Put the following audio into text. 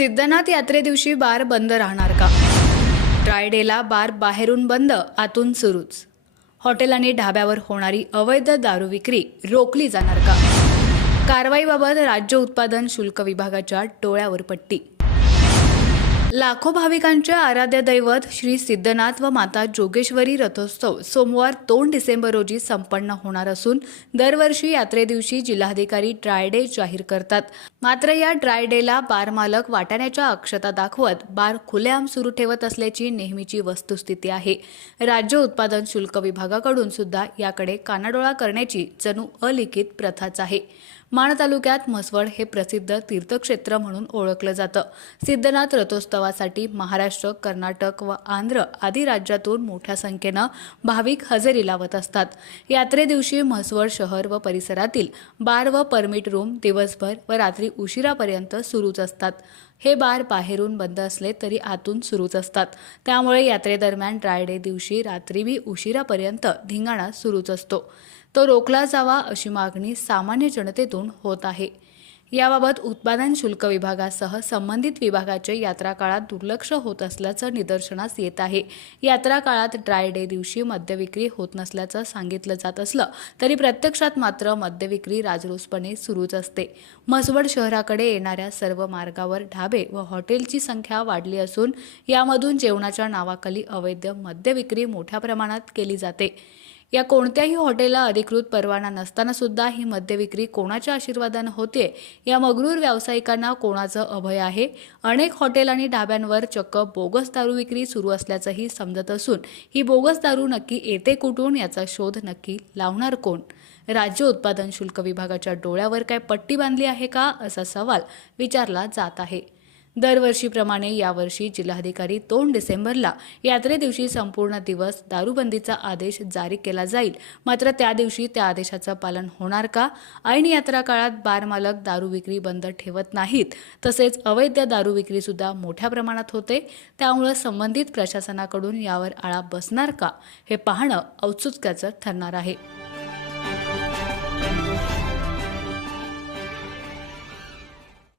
सिद्धनाथ यात्रेदिवशी बार बंद राहणार का? ड्रायडेला बार बाहेरून बंद आतून सुरूच. हॉटेल आणि ढाब्यावर होणारी अवैध दारू विक्री रोखली जाणार का? कारवाईबाबत राज्य उत्पादन शुल्क विभागाच्या डोळ्यावर पट्टी लाखो भाविकांचे आराध्य दैवत श्री सिद्धनाथ व माता जोगेश्वरी रथोत्सव सोमवार दोन डिसेंबर रोजी संपन्न होणार असून दरवर्षी यात्रेदिवशी जिल्हाधिकारी ड्राय डे जाहीर करतात. मात्र या ड्राय डेला बार मालक वाटाण्याच्या अक्षता दाखवत बार खुलेआम सुरू ठेवत असल्याची नेहमीची वस्तुस्थिती आहे. राज्य उत्पादन शुल्क विभागाकडून सुद्धा याकडे कानाडोळा करण्याची जणू अलिखित प्रथाच आहे. माण तालुक्यात म्हसवड हे प्रसिद्ध तीर्थक्षेत्र म्हणून ओळखलं जातं. सिद्धनाथ रथोत्सव महोत्सवासाठी महाराष्ट्र कर्नाटक व आंध्र आदी राज्यातून मोठ्या संख्येनं भाविक हजेरी लावत असतात. यात्रेदिवशी म्हसवड शहर व परिसरातील बार व परमिट रूम दिवसभर व रात्री उशिरापर्यंत सुरूच असतात. हे बार बाहेरून बंद असले तरी आतून सुरूच असतात. त्यामुळे यात्रेदरम्यान ड्रायडे दिवशी रात्रीही उशिरापर्यंत धिंगाणा सुरूच असतो. तो रोखला जावा अशी मागणी सामान्य जनतेतून होत आहे. याबाबत उत्पादन शुल्क विभागासह संबंधित विभागाचे यात्रा काळात दुर्लक्ष होत असल्याचं निदर्शनास येत आहे. यात्रा काळात ड्राय डे दिवशी मद्यविक्री होत नसल्याचं सांगितलं जात असलं तरी प्रत्यक्षात मात्र मद्यविक्री राजरोसपणे सुरूच असते. म्हसवड शहराकडे येणाऱ्या सर्व मार्गावर ढाबे व हॉटेलची संख्या वाढली असून यामधून जेवणाच्या नावाखाली अवैध मद्यविक्री मोठ्या प्रमाणात केली जाते. या कोणत्याही हॉटेलला अधिकृत परवाना नसताना सुद्धा ही मद्यविक्री कोणाच्या आशीर्वादानं होते या मगरूर व्यावसायिकांना कोणाचं अभय आहे? अनेक हॉटेल आणि ढाब्यांवर चक्क बोगस दारू विक्री सुरू असल्याचंही समजत असून ही बोगस दारू नक्की येते कुठून याचा शोध नक्की लावणार कोण? राज्य उत्पादन शुल्क विभागाच्या डोळ्यावर काय पट्टी बांधली आहे का? असा सवाल विचारला जात आहे. दरवर्षीप्रमाणे यावर्षी जिल्हाधिकारी दोन डिसेंबरला यात्रे दिवशी संपूर्ण दिवस दारूबंदीचा आदेश जारी केला जाईल. मात्र त्या दिवशी त्या आदेशाचं पालन होणार का? ऐन यात्रा काळात बार मालक दारू विक्री बंद ठेवत नाहीत. तसेच अवैध दारू विक्री सुद्धा मोठ्या प्रमाणात होते. त्यामुळे संबंधित प्रशासनाकडून यावर आळा बसणार का? हे पाहणं औत्सुक्याचं ठरणार आहे.